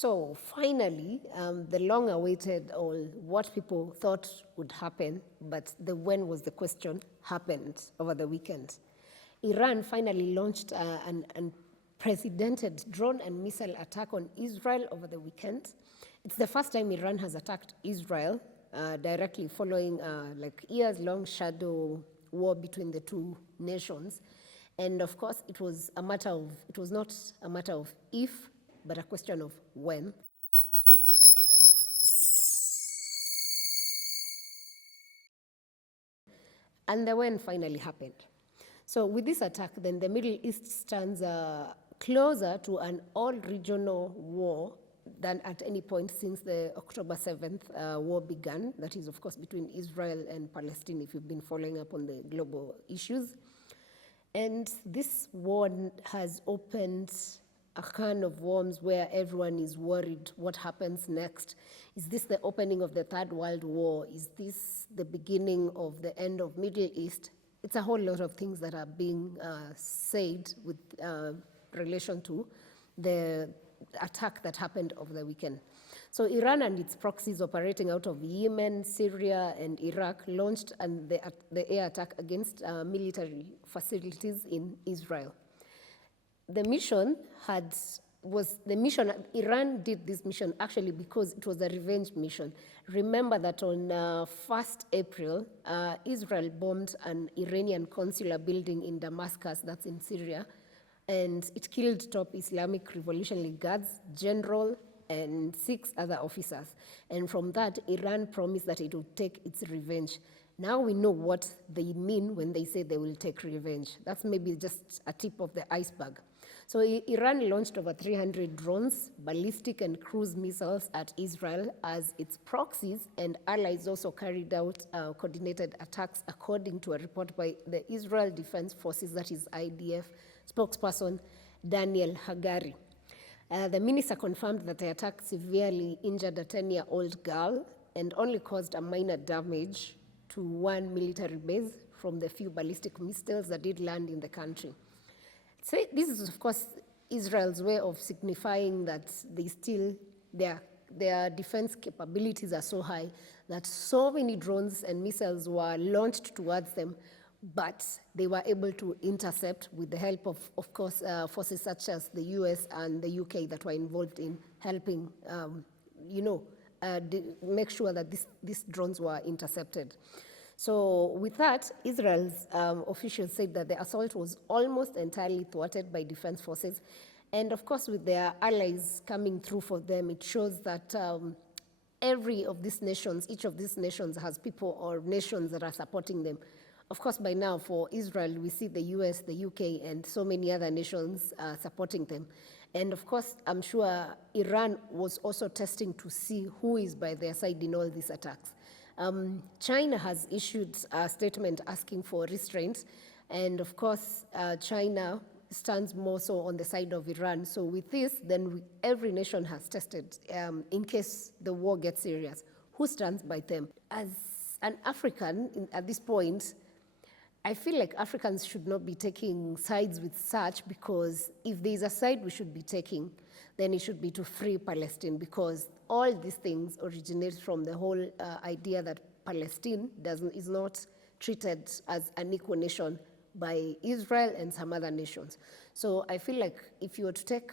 So finally, the long-awaited, or what people thought would happen, but the when was the question, happened over the weekend. Iran finally launched an unprecedented drone and missile attack on Israel over the weekend. It's the first time Iran has attacked Israel directly following like years-long shadow war between the two nations. And of course, it was not a matter of if, but a question of when. And the when finally happened. So with this attack, then the Middle East stands closer to an all-regional war than at any point since the October 7th war began. That is, of course, between Israel and Palestine, if you've been following up on the global issues. And this war has opened a can of worms where everyone is worried what happens next. Is this the opening of the Third World War? Is this the beginning of the end of Middle East? It's a whole lot of things that are being said with relation to the attack that happened over the weekend. So Iran and its proxies operating out of Yemen, Syria, and Iraq launched the air attack against military facilities in Israel. Iran did this mission actually because it was a revenge mission. Remember that on 1st April, Israel bombed an Iranian consular building in Damascus, that's in Syria, and it killed top Islamic Revolutionary Guards, general, and 6 other officers. And from that, Iran promised that it would take its revenge. Now we know what they mean when they say they will take revenge. That's maybe just a tip of the iceberg. So Iran launched over 300 drones, ballistic and cruise missiles at Israel as its proxies, and allies also carried out coordinated attacks according to a report by the Israel Defense Forces, that is IDF, spokesperson Daniel Hagari. The minister confirmed that the attack severely injured a 10-year-old girl and only caused a minor damage to one military base from the few ballistic missiles that did land in the country. So this is, of course, Israel's way of signifying that their defense capabilities are so high that so many drones and missiles were launched towards them, but they were able to intercept with the help of course, forces such as the US and the UK that were involved in helping, make sure that these drones were intercepted. So with that, Israel's officials said that the assault was almost entirely thwarted by defense forces. And of course, with their allies coming through for them, it shows that each of these nations has people or nations that are supporting them. Of course, by now, for Israel, we see the US, the UK, and so many other nations supporting them. And of course, I'm sure Iran was also testing to see who is by their side in all these attacks. China has issued a statement asking for restraint, and of course, China stands more so on the side of Iran. So with this, then every nation has tested, in case the war gets serious, who stands by them. As an African, at this point, I feel like Africans should not be taking sides with such, because if there's a side we should be taking, then it should be to free Palestine, because all these things originate from the whole idea that Palestine is not treated as an equal nation by Israel and some other nations. So I feel like if you were to take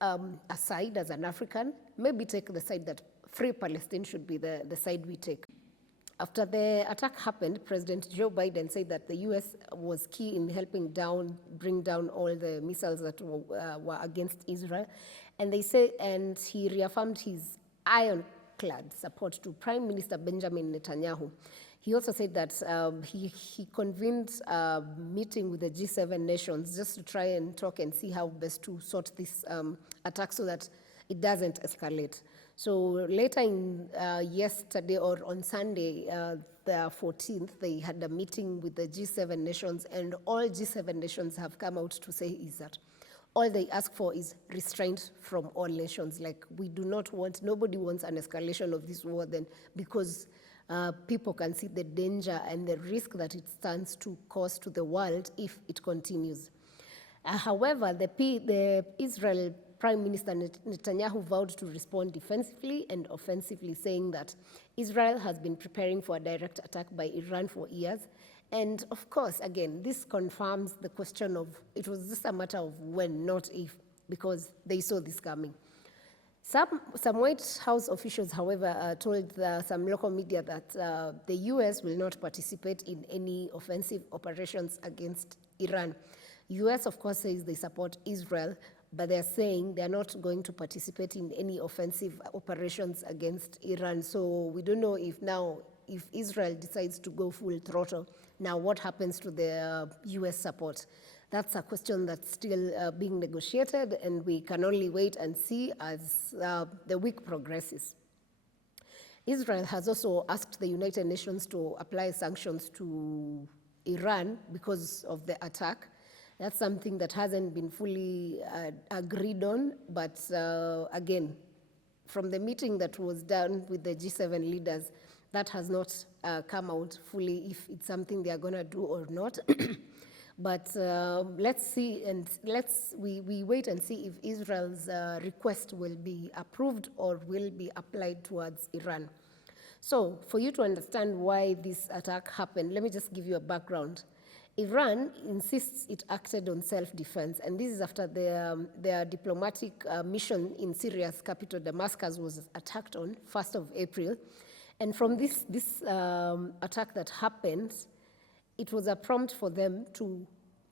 a side as an African, maybe take the side that free Palestine should be the side we take. After the attack happened, President Joe Biden said that the US was key in helping bring down all the missiles that were against Israel. And he reaffirmed his ironclad support to Prime Minister Benjamin Netanyahu. He also said that he convened a meeting with the G7 nations just to try and talk and see how best to sort this attack so that it doesn't escalate. So later yesterday or on Sunday, the 14th, they had a meeting with the G7 nations, and all G7 nations have come out to say is that all they ask for is restraint from all nations. Like, nobody wants an escalation of this war then, because people can see the danger and the risk that it stands to cause to the world if it continues. However, the Israel Prime Minister Netanyahu vowed to respond defensively and offensively, saying that Israel has been preparing for a direct attack by Iran for years. And of course, again, this confirms the question of it was just a matter of when, not if, because they saw this coming. Some White House officials, however, told some local media that the US will not participate in any offensive operations against Iran. US, of course, says they support Israel, but they're saying they're not going to participate in any offensive operations against Iran. So we don't know if now, if Israel decides to go full throttle, now what happens to the US support? That's a question that's still being negotiated, and we can only wait and see as the week progresses. Israel has also asked the United Nations to apply sanctions to Iran because of the attack. That's something that hasn't been fully agreed on, but again, from the meeting that was done with the G7 leaders, that has not come out fully if it's something they are going to do or not. But let's see, and we wait and see if Israel's request will be approved or will be applied towards Iran. So for you to understand why this attack happened, let me just give you a background. Iran insists it acted on self-defense, and this is after their diplomatic mission in Syria's capital, Damascus, was attacked on 1st of April. And from this attack that happened, it was a prompt for them to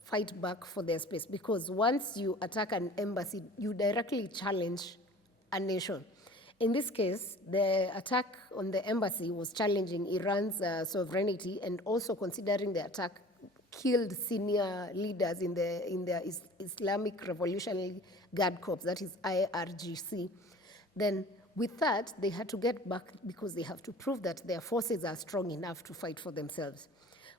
fight back for their space, because once you attack an embassy, you directly challenge a nation. In this case, the attack on the embassy was challenging Iran's sovereignty, and also considering the attack killed senior leaders in the Islamic Revolutionary Guard Corps, that is IRGC. Then with that, they had to get back because they have to prove that their forces are strong enough to fight for themselves.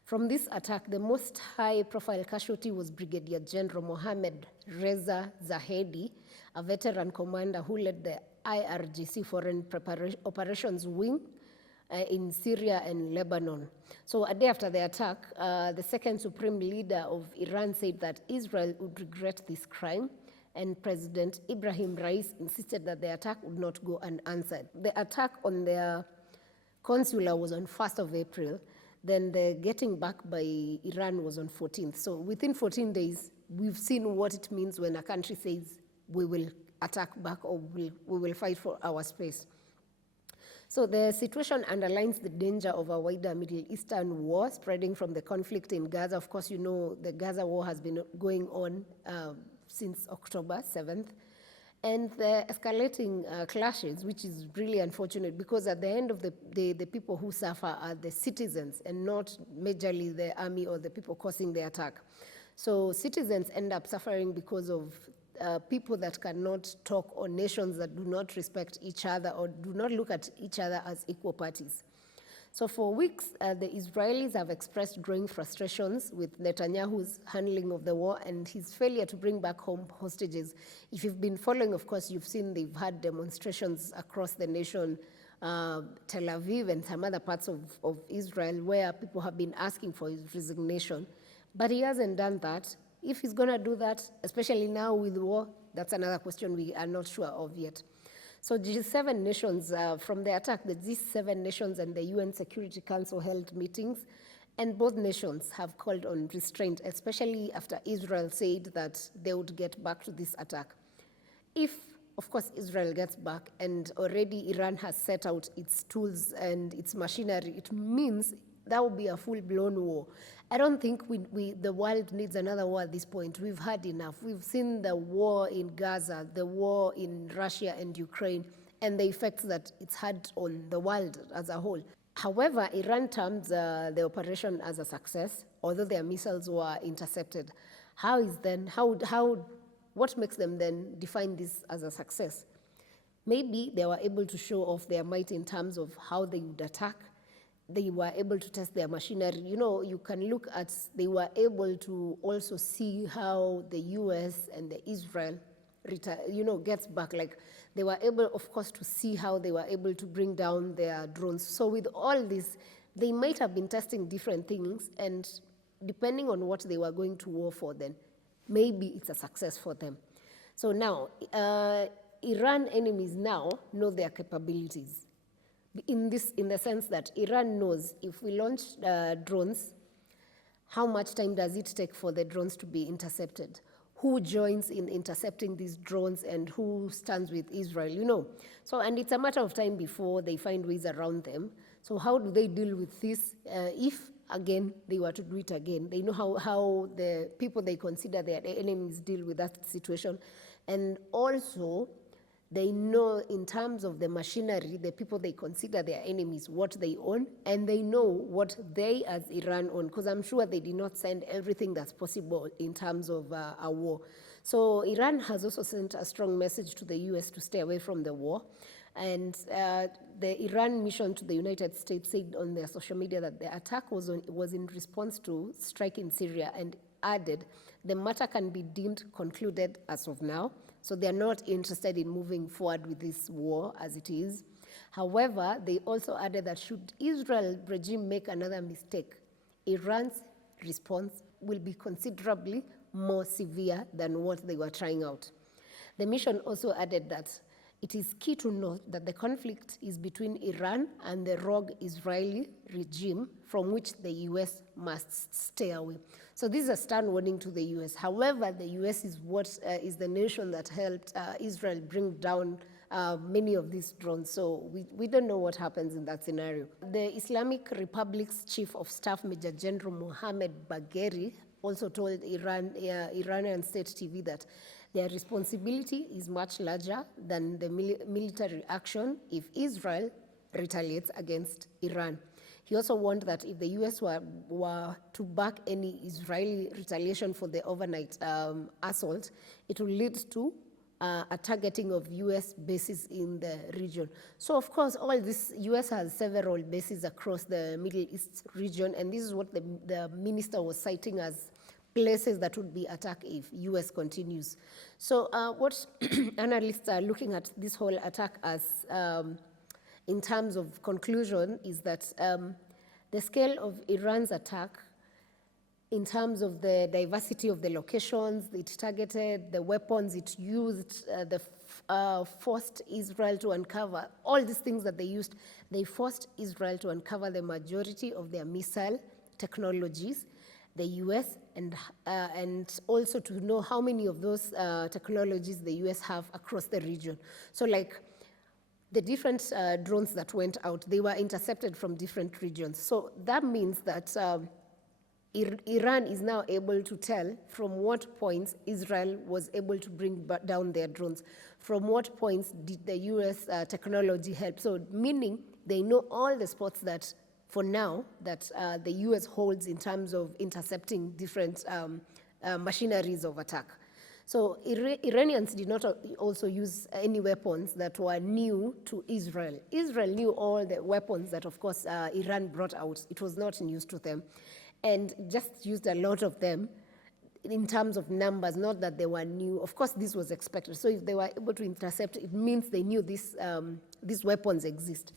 From this attack, the most high-profile casualty was Brigadier General Mohammed Reza Zahedi, a veteran commander who led the IRGC Foreign Operations Wing in Syria and Lebanon. So a day after the attack, the second supreme leader of Iran said that Israel would regret this crime, and President Ibrahim Raisi insisted that the attack would not go unanswered. The attack on their consular was on 1st of April, then the getting back by Iran was on 14th. So within 14 days, we've seen what it means when a country says we will attack back or we will fight for our space. So the situation underlines the danger of a wider Middle Eastern war spreading from the conflict in Gaza. Of course, you know the Gaza war has been going on since October 7th. And the escalating clashes, which is really unfortunate, because at the end of the day, the people who suffer are the citizens and not majorly the army or the people causing the attack. So citizens end up suffering because of people that cannot talk, or nations that do not respect each other or do not look at each other as equal parties. So for weeks, the Israelis have expressed growing frustrations with Netanyahu's handling of the war and his failure to bring back home hostages. If you've been following, of course, you've seen they've had demonstrations across the nation, Tel Aviv and some other parts of Israel, where people have been asking for his resignation. But he hasn't done that. If he's going to do that, especially now with war, that's another question we are not sure of yet. So G7 nations, from the attack, the G7 nations and the UN Security Council held meetings, and both nations have called on restraint, especially after Israel said that they would get back to this attack. If, of course, Israel gets back, and already Iran has set out its tools and its machinery, it means that will be a full-blown war. I don't think the world needs another war at this point. We've had enough. We've seen the war in Gaza, the war in Russia and Ukraine, and the effects that it's had on the world as a whole. However, Iran termed the operation as a success, although their missiles were intercepted. What makes them then define this as a success? Maybe they were able to show off their might in terms of how they would attack. They were able to test their machinery. You know, you can look at, they were able to also see how the US and the Israel, gets back. Like, they were able, of course, to see how they were able to bring down their drones. So with all this, they might have been testing different things, and depending on what they were going to war for then, maybe it's a success for them. So now, Iran enemies now know their capabilities. In the sense that Iran knows if we launch drones, how much time does it take for the drones to be intercepted? Who joins in intercepting these drones and who stands with Israel, So, and it's a matter of time before they find ways around them. So how do they deal with this if, again, they were to do it again? They know how the people they consider their enemies deal with that situation. And also, they know in terms of the machinery, the people they consider their enemies, what they own, and they know what they as Iran own, because I'm sure they did not send everything that's possible in terms of a war. So Iran has also sent a strong message to the US to stay away from the war. And the Iran mission to the United States said on their social media that the attack was in response to strike in Syria, and added, the matter can be deemed concluded as of now. So they're not interested in moving forward with this war as it is. However, they also added that should Israel regime make another mistake, Iran's response will be considerably more severe than what they were trying out. The mission also added that it is key to note that the conflict is between Iran and the rogue Israeli regime from which the US must stay away. So this is a stern warning to the US. However, the US is is the nation that helped Israel bring down many of these drones. So we don't know what happens in that scenario. The Islamic Republic's Chief of Staff, Major General Mohammed Bagheri, also told Iranian state TV that their responsibility is much larger than the military action if Israel retaliates against Iran. He also warned that if the US were to back any Israeli retaliation for the overnight assault, it will lead to a targeting of US bases in the region. So of course, all this, US has several bases across the Middle East region, and this is what the minister was citing as places that would be attacked if US continues. So what analysts are looking at this whole attack as in terms of conclusion is that the scale of Iran's attack in terms of the diversity of the locations it targeted, the weapons it used, forced Israel to uncover, all these things that they used, they forced Israel to uncover the majority of their missile technologies, the US, and also to know how many of those technologies the US have across the region. So like the different drones that went out, they were intercepted from different regions. So that means that Iran is now able to tell from what points Israel was able to bring down their drones, from what points did the US technology help. So meaning they know all the spots that, for now, that the US holds in terms of intercepting different machineries of attack. So Iranians did not also use any weapons that were new to Israel. Israel knew all the weapons that, of course, Iran brought out. It was not news to them, and just used a lot of them in terms of numbers, not that they were new. Of course, this was expected. So if they were able to intercept, it means they knew these weapons exist.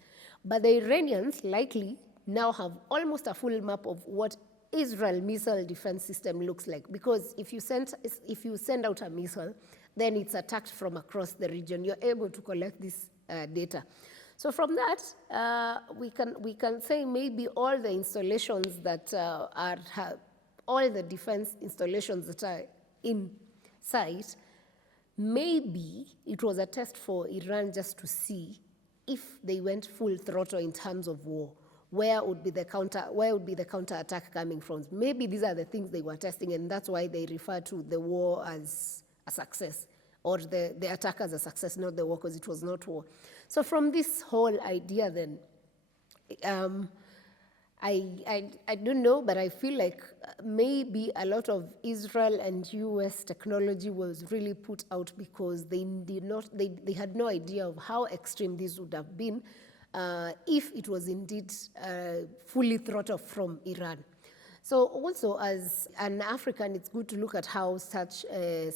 But the Iranians likely now have almost a full map of what Israel missile defense system looks like, because if you send out a missile, then it's attacked from across the region. You're able to collect this data. So from that, we can say maybe all the installations that all the defense installations that are in sight, maybe it was a test for Iran just to see if they went full throttle in terms of war. Where would be the counterattack coming from? Maybe these are the things they were testing, and that's why they refer to the war as a success, or the attack as a success, not the war, because it was not war. So from this whole idea then, I don't know, but I feel like maybe a lot of Israel and US technology was really put out because they had no idea of how extreme this would have been if it was indeed fully throttled from Iran. So also as an African, it's good to look at how such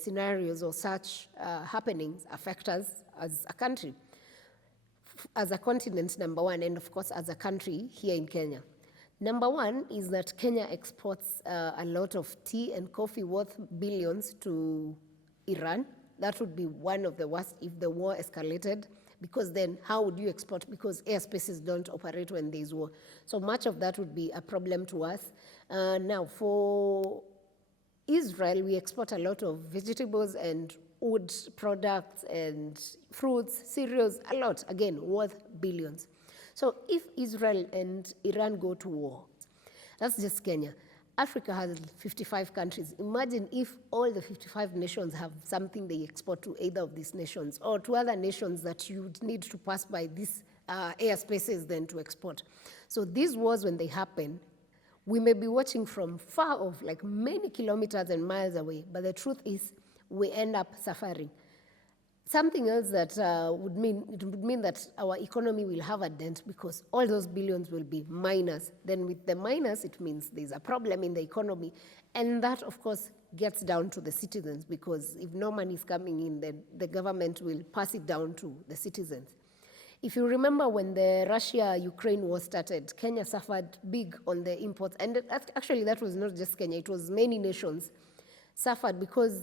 scenarios or such happenings affect us as a country, as a continent, number one, and of course as a country here in Kenya. Number one is that Kenya exports a lot of tea and coffee worth billions to Iran, that would be one of the worst if the war escalated, because then how would you export? Because airspaces don't operate when there's war. So much of that would be a problem to us. Now, for Israel, we export a lot of vegetables and wood products and fruits, cereals, a lot, again, worth billions. So if Israel and Iran go to war, that's just Kenya. Africa has 55 countries. Imagine if all the 55 nations have something they export to either of these nations or to other nations that you would need to pass by these airspaces then to export. So these wars, when they happen, we may be watching from far off, like many kilometers and miles away, but the truth is we end up suffering. Something else that would mean that our economy will have a dent, because all those billions will be minus. Then with the minus, it means there's a problem in the economy. And that, of course, gets down to the citizens, because if no money is coming in, then the government will pass it down to the citizens. If you remember when the Russia-Ukraine war started, Kenya suffered big on the imports. And actually, that was not just Kenya, it was many nations suffered because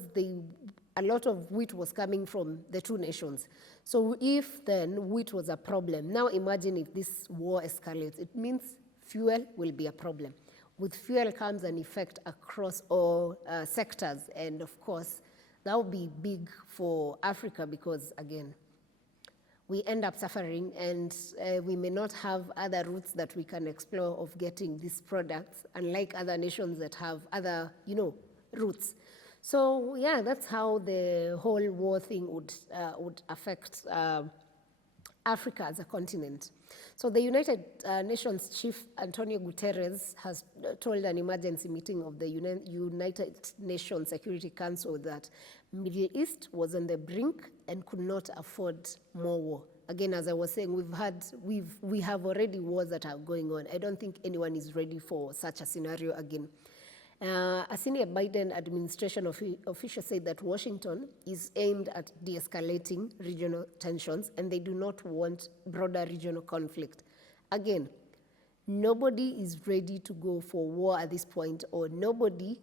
a lot of wheat was coming from the two nations. So if then wheat was a problem, now imagine if this war escalates, it means fuel will be a problem. With fuel comes an effect across all sectors, and of course, that will be big for Africa because, again, we end up suffering, and we may not have other routes that we can explore of getting these products, unlike other nations that have other, routes. So yeah, that's how the whole war thing would affect Africa as a continent. So the United Nations Chief Antonio Guterres has told an emergency meeting of the United Nations Security Council that Middle East was on the brink and could not afford more war. Again, as I was saying, we have already wars that are going on. I don't think anyone is ready for such a scenario again. A senior Biden administration official said that Washington is aimed at de-escalating regional tensions, and they do not want broader regional conflict. Again, nobody is ready to go for war at this point, or the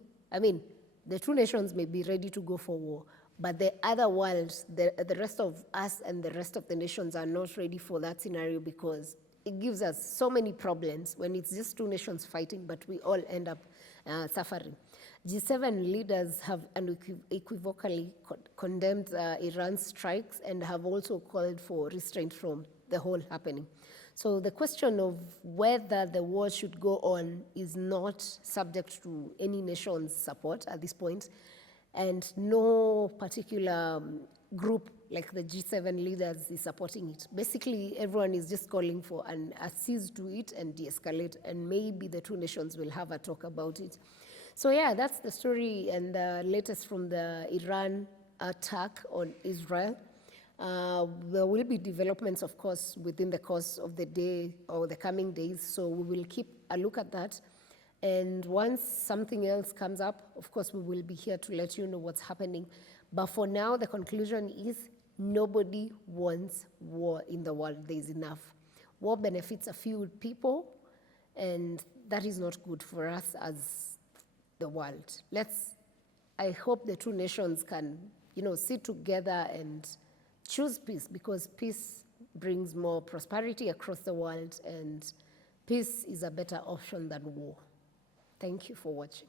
two nations may be ready to go for war, but the other world, the rest of us and the rest of the nations are not ready for that scenario, because it gives us so many problems when it's just two nations fighting, but we all end up suffering. G7 leaders have unequivocally condemned Iran's strikes and have also called for restraint from the whole happening. So the question of whether the war should go on is not subject to any nation's support at this point, and no particular group like the G7 leaders is supporting it. Basically, everyone is just calling for a cease to it and de-escalate, and maybe the two nations will have a talk about it. So yeah, that's the story and the latest from the Iran attack on Israel. There will be developments, of course, within the course of the day or the coming days, so we will keep a look at that. And once something else comes up, of course, we will be here to let you know what's happening. But for now, the conclusion is nobody wants war in the world. There is enough. War benefits a few people, and that is not good for us as the world. I hope the two nations can, sit together and choose peace, because peace brings more prosperity across the world, and peace is a better option than war. Thank you for watching.